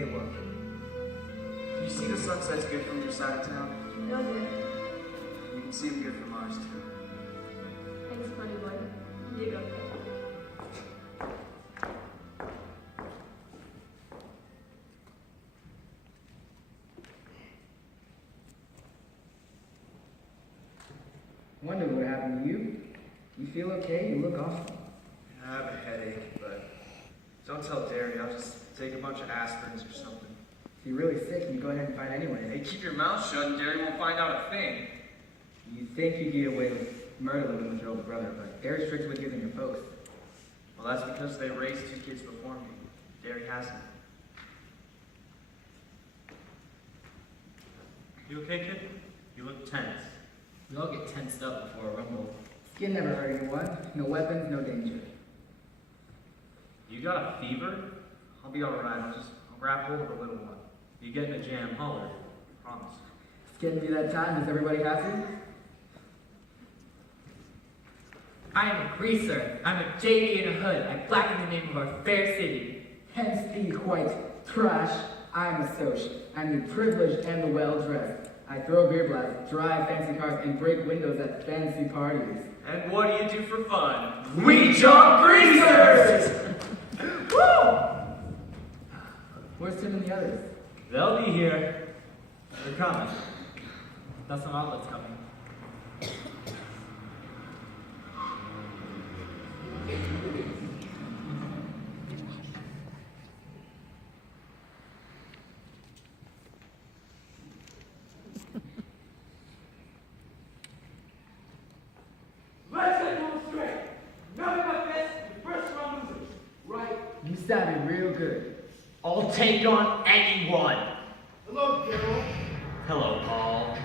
Hey, look. Can you see the sunsets good from your side of town? No, dear. You can see them good from ours, too. Thanks, funny boy. You go. Wonder what happened to you. You feel okay? You look awesome. I have a headache, but don't tell Derry. I'll just take a bunch of aspirins or something. If you're really sick, you go ahead and fight anyway. Hey, keep your mouth shut and Derry won't find out a thing. You think you get away with murder living with your older brother, but they're strict with you than your folks. Well, that's because they raised 2 kids before me. Derry hasn't. You okay, kid? You look tense. We all get tensed up before a rumble. Skin never hurt anyone. No weapons, no danger. You got a fever? I'll be alright. I'll grab hold of a little one. You get in a jam, holler. Promise. It's getting to be that time. Does everybody have to? I am a greaser. I'm a JD in a hood. I blacken the name of our fair city. Hence the white trash. I'm a soch. I'm the privileged and the well-dressed. I throw beer blasts, drive fancy cars, and break windows at fancy parties. And what do you do for fun? We jump greasers! Woo! Where's Tim and the others? They'll be here. They're coming. That's some outlets coming. Let's get them straight. Nothing but this, the first round losers. Right? You sounded real good. I'll take on anyone. Hello, Carol. Hello, Paul.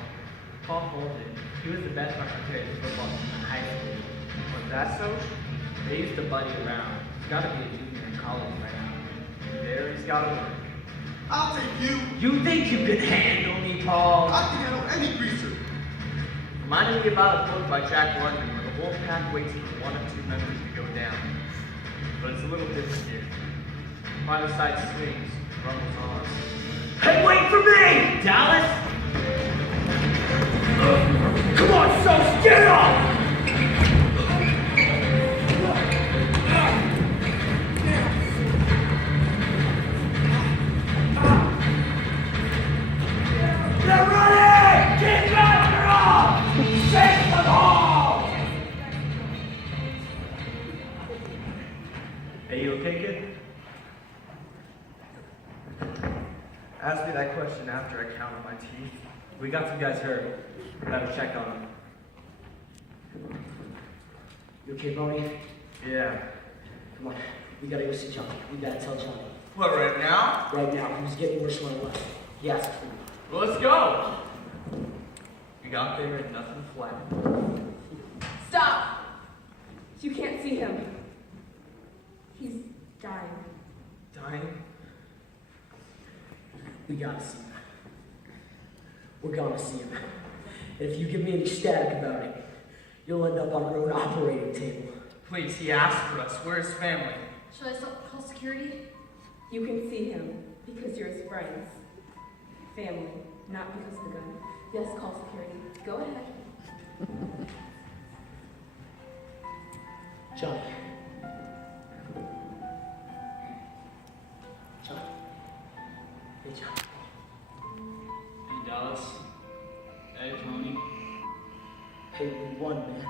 Paul Holden. He was the best rocketeer in football team in high school. Was that so? They used to buddy around. He's got to be a junior in college by now. Derry's gotta work. I'll take you. You think you can handle me, Paul? I can handle any greaser. Reminded me about a book by Jack London where the wolf pack waits for 1 of 2 members to go down. But it's a little different here. Final side swings, rumbles on. Hey, wait for me! Dallas! Come on, Sos, get up! They're running! Get back, they're off! Save them all! Hey, you okay, kid? Ask me that question after I counted my teeth. We got some guys hurt. Better check on them. You okay, Boney? Yeah. Come on, we gotta go see Johnny. We gotta tell Johnny. What, right now? Right now, he was getting worse when I left. He asked for me. Well, let's go! We got there and nothing flat. Stop! You can't see him. He's dying. Dying? We gotta see him. We're gonna see him. And if you give me any static about it, you'll end up on our own operating table. Please, he asked for us. We're his family. Shall I call security? You can see him because you're his friends. Family, not because of the gun. Yes, call security. Go ahead. Johnny. Johnny. Hey, Johnny. Hey, Dallas. Hey, Tony. Hey, we won, man.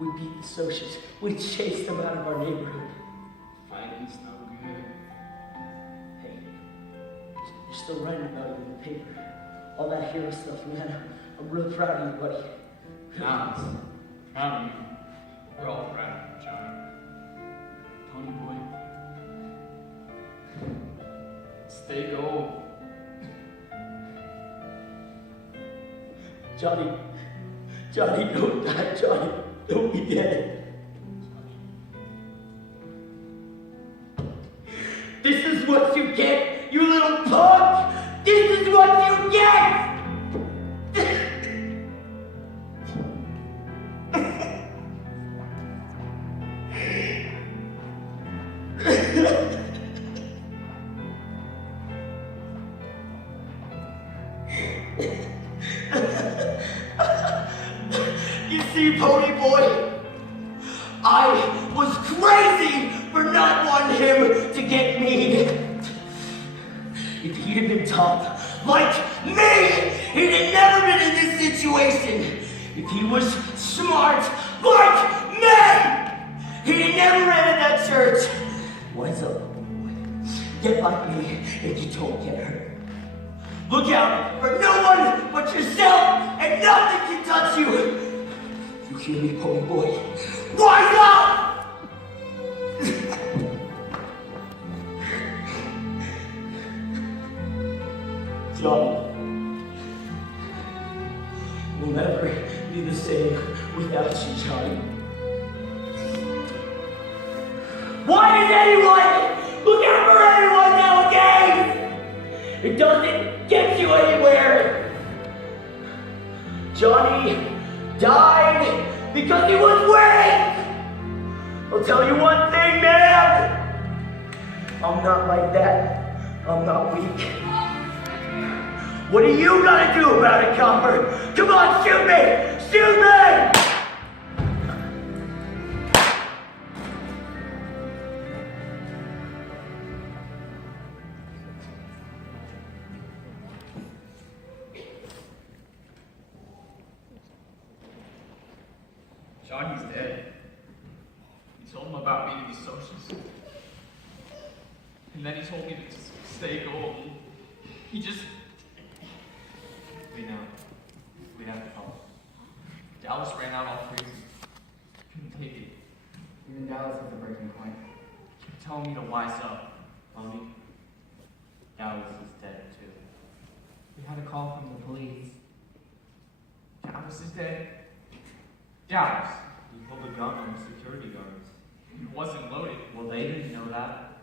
We beat the socials. We chased them out of our neighborhood. Fighting's no good. Hey, you're still writing about it in the paper. All that hero stuff, man. I'm really proud of you, buddy. Dallas. Proud of you. We're all proud of you, Johnny. Tony boy. Stay gold. Johnny, don't die, Johnny. Don't be dead. This is what you get, you little punk! This is what you get! See, Pony Boy, I was crazy for not wanting him to get me. If he'd have been tough like me, he'd have never been in this situation. If he was smart like me, he'd have never ran in that church. What's up, boy? Get like me and you don't get hurt. Look out for no one but yourself, and nothing can touch you. You hear me, Pony Boy? Wise up! Johnny, we'll never be the same without you, Johnny. Why does anyone look out for anyone nowadays? It doesn't get you anywhere. Johnny died because he was weak. I'll tell you one thing, man. I'm not like that. I'm not weak. What are you gonna do about it, Copper? Come on, shoot me! Shoot me! Johnny's dead. He told him about me to be socialist. And then he told me to just stay gold. He just... We know. We have to help. Dallas ran out all crazy. Couldn't take it. Even Dallas is a breaking point. Kept telling me to wise up. Pony, Dallas is dead too. We had a call from the police. Dallas is dead. Dallas. He pulled a gun on the security guards. It wasn't loaded. Well, they didn't know that.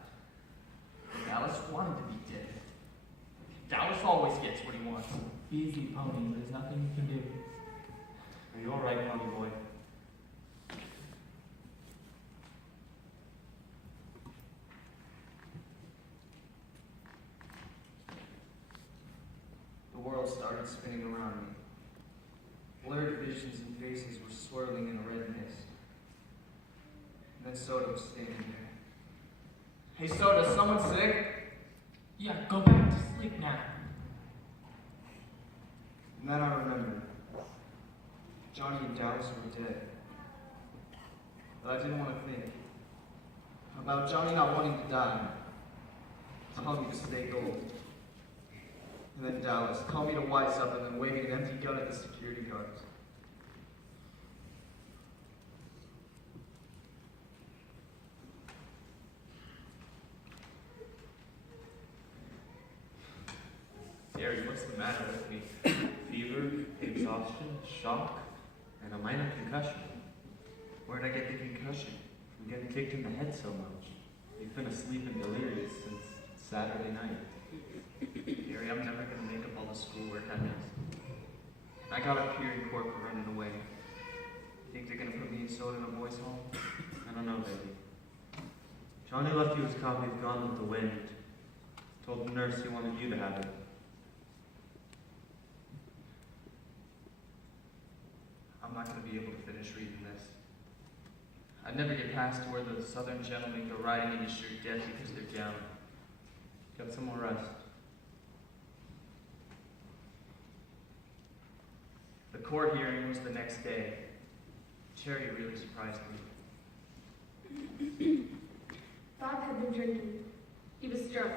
Dallas wanted to be dead. Dallas always gets what he wants. Easy, Pony. There's nothing you can do. Are you alright, Pony Boy? The world started spinning around me. Blurred visions and faces were swirling in a red mist. And then Soda was standing there. Hey Soda, someone sick? Yeah, go back to sleep now. And then I remembered. Johnny and Dallas were dead. But I didn't want to think about Johnny not wanting to die. Telling me to stay gold. And then Dallas told me to wise up and then waving an empty gun at the security guards. Terry, what's the matter with me? Fever, exhaustion, shock, and a minor concussion. Where'd I get the concussion? From getting kicked in the head so much. You've been asleep and delirious since Saturday night. Gary, I'm never gonna make up all the schoolwork I missed. I got up here in court for running away. Think they're gonna put me in Soda in a boys' home? I don't know, baby. Johnny left you his copy of Gone with the Wind. Told the nurse he wanted you to have it. I'm not gonna be able to finish reading this. I'd never get past to where the southern gentlemen go riding in to shoot death because they're down. Get some more rest. The court hearing was the next day. Cherry really surprised me. Bob had been drinking. He was drunk.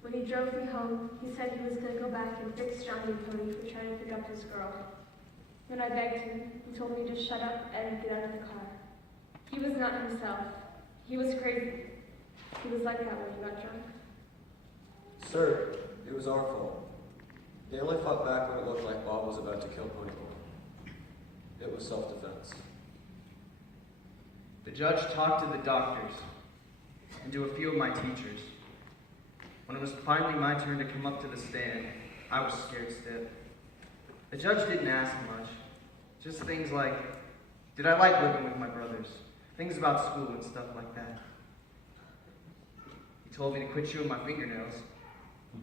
When he drove me home, he said he was going to go back and fix Johnny and Tony for trying to pick up his girl. When I begged him, he told me to shut up and get out of the car. He was not himself. He was crazy. He was like that when he got drunk. Sir, it was our fault. They only fought back when it looked like Bob was about to kill Pony Boy. It was self-defense. The judge talked to the doctors and to a few of my teachers. When it was finally my turn to come up to the stand, I was scared stiff. The judge didn't ask much, just things like, did I like living with my brothers? Things about school and stuff like that. He told me to quit chewing my fingernails.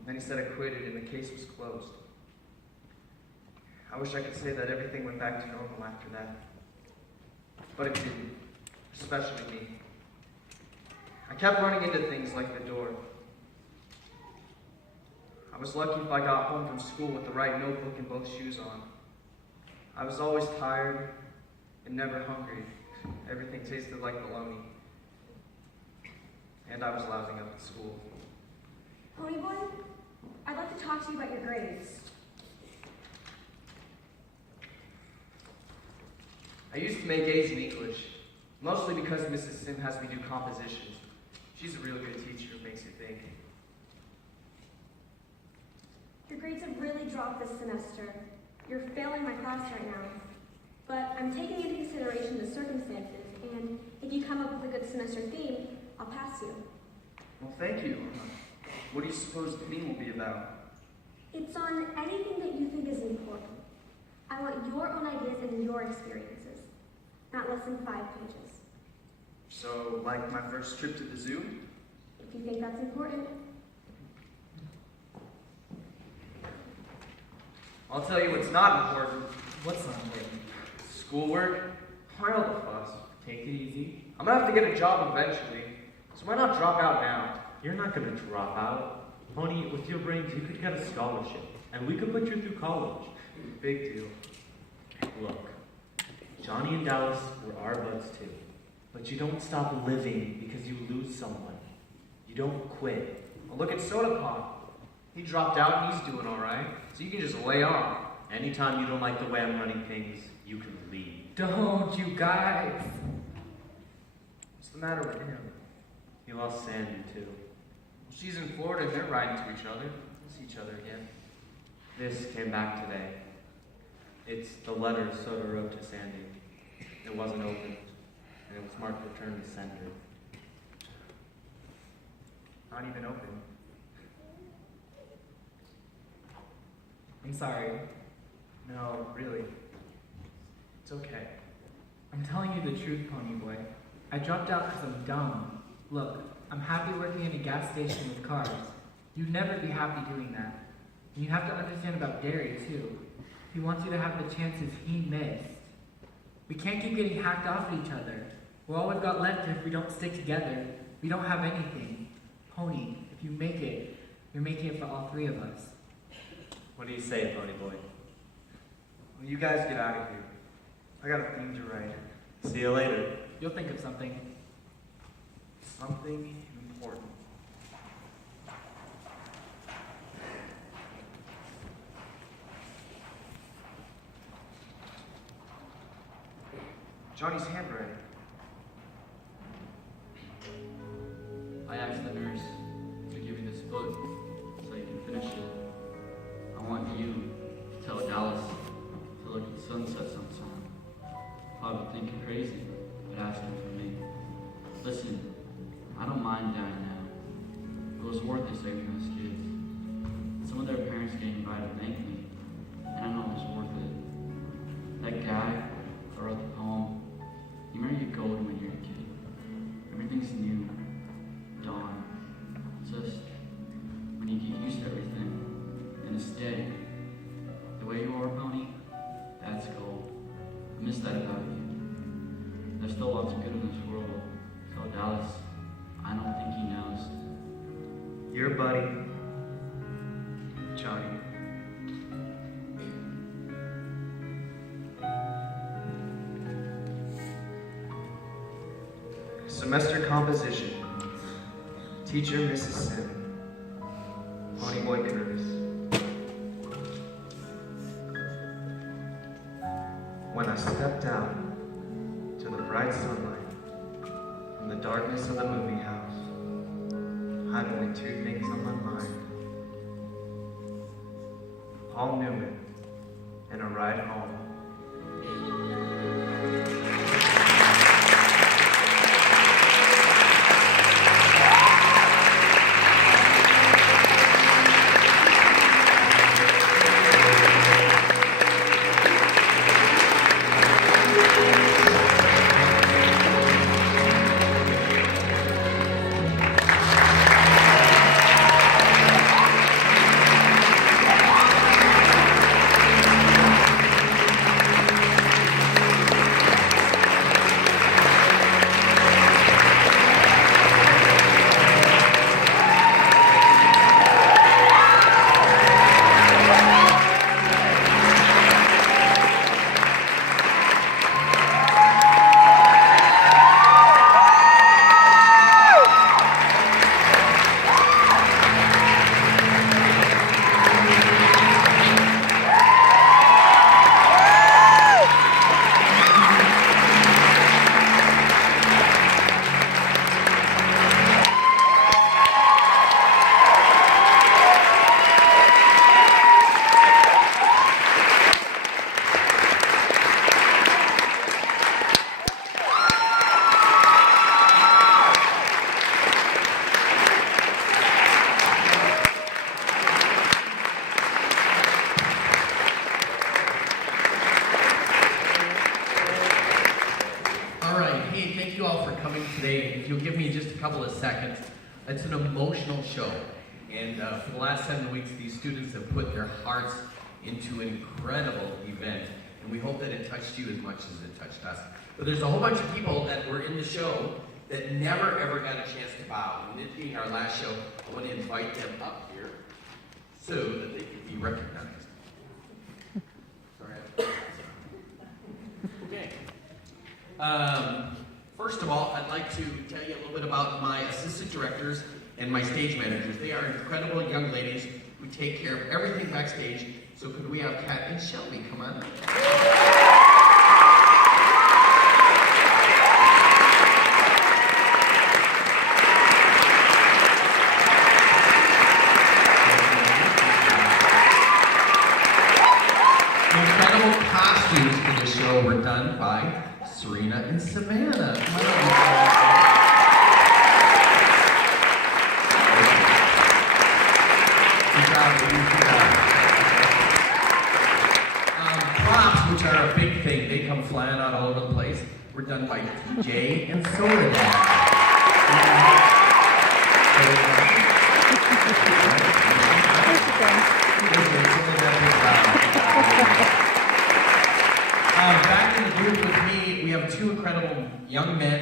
Then he said I quit it and the case was closed. I wish I could say that everything went back to normal after that. but it didn't, especially me. I kept running into things like the door. I was lucky if I got home from school with the right notebook and both shoes on. I was always tired and never hungry. Everything tasted like bologna. And I was lousing up at school. Ponyboy, I'd like to talk to you about your grades. I used to make A's in English, mostly because Mrs. Sim has me do compositions. She's a real good teacher who makes you think. Your grades have really dropped this semester. You're failing my class right now. But I'm taking into consideration the circumstances, and if you come up with a good semester theme, I'll pass you. Well, thank you. What do you suppose the theme will be about? It's on anything that you think is important. I want your own ideas and your experiences, not less than 5 pages. So, like my first trip to the zoo? If you think that's important. I'll tell you what's not important. What's not important? Schoolwork. Why all the fuss? Take it easy. I'm gonna have to get a job eventually, so why not drop out now? You're not gonna drop out. Pony, with your brains, you could get a scholarship, and we could put you through college. Big deal. Look, Johnny and Dallas were our buds too. But you don't stop living because you lose someone. You don't quit. Well, look at Soda Pop. He dropped out and he's doing alright, so you can just lay off. Anytime you don't like the way I'm running things, you can leave. Don't, you guys. What's the matter with him? He lost Sandy too. Well, she's in Florida and they're riding to each other. They'll see each other again. This came back today. It's the letter Soda wrote to Sandy. It wasn't opened, and it was marked return to sender. Not even open. I'm sorry. No, really. It's okay. I'm telling you the truth, Ponyboy. I dropped out because I'm dumb. Look, I'm happy working in a gas station with cars. You'd never be happy doing that. And you have to understand about Gary, too. He wants you to have the chances he missed. We can't keep getting hacked off at each other. We're all we've got left if we don't stick together. We don't have anything. Pony, if you make it, you're making it for all 3 of us. What do you say, Ponyboy? Well, you guys get out of here. I got a theme to write. See you later. You'll think of something. Something important. Johnny's handwriting. I asked the nurse to give you this book so you can finish it. I want you to tell Dallas to look at sunsets sometime. Probably think you're crazy, but asking for me. Listen, I don't mind dying now. It was worth it saving those kids. Some of their parents getting invited to thank me, and I know it was worth it. That guy that wrote the poem, you remember you're golden when you're a kid. Everything's new. Dawn. Just when you get used to everything, and it's steady. The way you are, Pony, that's gold. I miss that about you. There's still lots of good in this world. Tell Dallas, I don't think he knows. Your buddy, Johnny. Semester composition. Teacher Mrs. Sim. Ponyboy Curtis. When I stepped out to the bright sunlight from the darkness of the movie house, I had only 2 things on my mind. Paul Newman and a ride home. couple of seconds. It's an emotional show. And for the last 7 weeks, these students have put their hearts into an incredible event. And we hope that it touched you as much as it touched us. But there's a whole bunch of people that were in the show that never ever got a chance to bow. And it being our last show, I want to invite them up here so that they can be recognized. Sorry. Okay. First of all, I'd like to tell you a little bit about my assistant directors and my stage managers. They are incredible young ladies who take care of everything backstage. So could we have Kat and Shelby come on? Incredible costumes for the show were done by Serena and Savannah. Come on. Props, which are a big thing, they come flying out all over the place, were done by TJ and Soledad. Back in the group with me, we have two incredible young men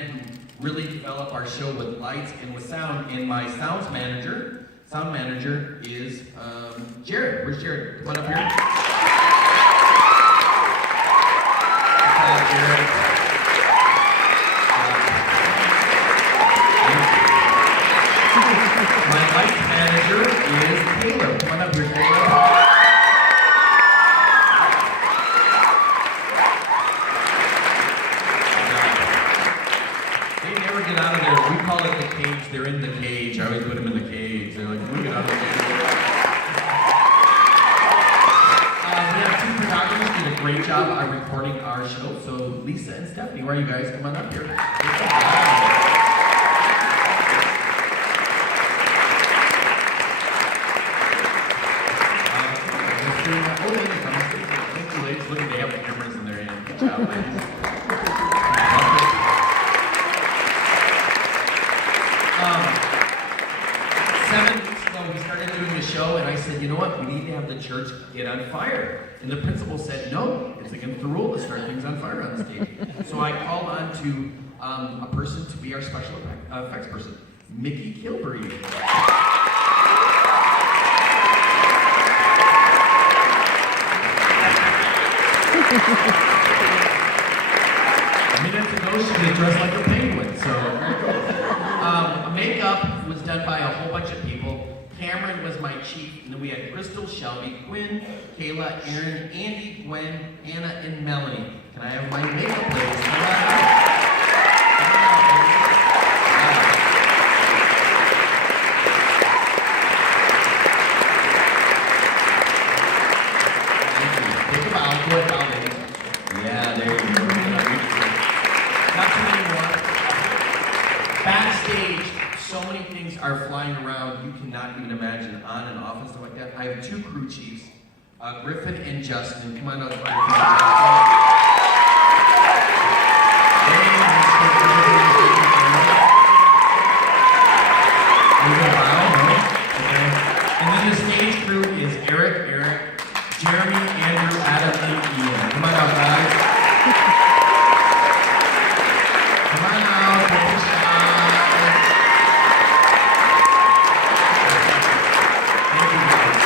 who really develop our show with lights and with sound. And my sound manager is Jared. Where's Jared? Come on up here. Jared. My lights manager is Caleb. Come on up here, Caleb. Get out of there. We call it the cage. They're in the cage. I always put them in the cage. They're like, we get out of the cage. We have two photographers did a great job at recording our show. So Lisa and Stephanie, where are you guys? Come on up here. Thank you, ladies. Look at they have the cameras in their hand. Good job, ladies. 7 weeks ago, we started doing the show, and I said, you know what, we need to have the church get on fire. And the principal said, no, it's against the rule to start things on fire on the stage. So I called on to a person to be our special effects person, Mickey Kilbury. Minutes ago, she was dressed like a penguin, so very cool. Makeup was done by a whole bunch of people. Cameron was my chief, and then we had Crystal, Shelby, Quinn, Kayla, Aaron, Andy, Gwen, Anna, and Melanie. Can I have my makeup ladies? Come on out. Take a bow, go ahead, bow, ladies. Yeah, there you go. Not too many more. Backstage, so many things are flying around you cannot even imagine, on and off and stuff like that. I have two crew chiefs, Griffin and Justin. Come on up, Griffin and Justin. And then the stage crew is Eric, Jeremy, Andrew, Adam, and Ian. Come on out, guys. Come on out, take a shot. Thank you, guys.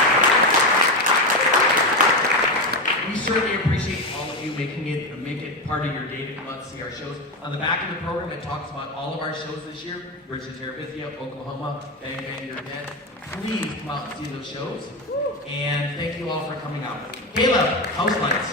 We certainly appreciate all of you make it part of your day to come out and see our shows. On the back of the program, it talks about all of our shows this year. Richard Terabithia, Oklahoma, Bang Bang You're Dead. Please come out and see those shows. And thank you all for coming out. Caleb, house lights.